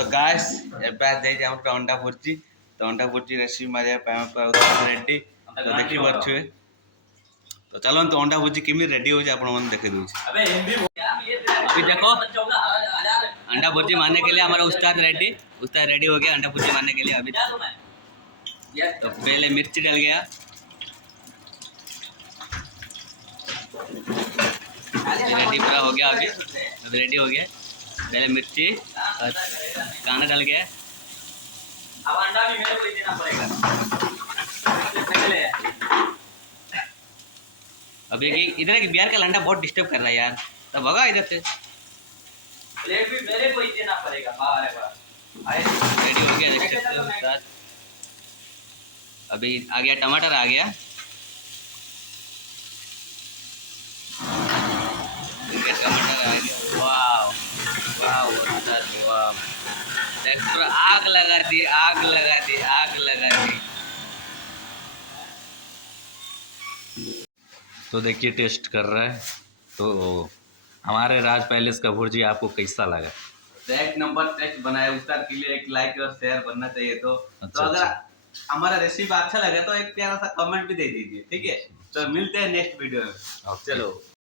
तो गाइस ଏବେ ଦେଇଛି ଆମର ଅଣ୍ଡା ଭୁର୍ଜି ତ ଅଣ୍ଡା ଭୁର୍ଜି ରେସିପି ମାରିବା ପାଇଁ ଆମ ଉସ୍ତାଦ ରେଡ୍ଡି ତ ଦେଖି ପାରୁଥିବେ तो चलନ୍ତୁ अंडा भुर्जी केमी रेडी हो जाए आपण मन देखे दूँ अभी देखो अंडा भुर्जी मारने के लिए हमारा उस्ताद रेडी हो गया अंडा भुर्जी मारने के लिए अभी तो पहले मिर्ची डल गया रेडी पूरा हो गया अभी रेडी हो गया पहले मिर्ची और काना डल गया अब अंडा भी मेरे को ही देना पड़ेगा अभी इधर एक बिहार का लंडा बहुत डिस्टर्ब कर रहा है यार तो भगा इधर से प्लेट भी मेरे को ही देना पड़ेगा रेडी हो गया देख सकते हो साथ अभी आ गया टमाटर आ गया टमाटर आ गया वाह वाह वाह ट्रैक्टर आग लगा दी तो देखिए टेस्ट कर रहा है तो हमारे राज पैलेस का भुर्जी आपको कैसा लगा तो एक नंबर टेस्ट बनाया उस्ताद के लिए एक लाइक और शेयर बनना चाहिए तो अगर हमारा रेसिपी अच्छा लगा तो एक प्यारा सा कमेंट भी दे दीजिए ठीक है तो मिलते हैं नेक्स्ट वीडियो में चलो।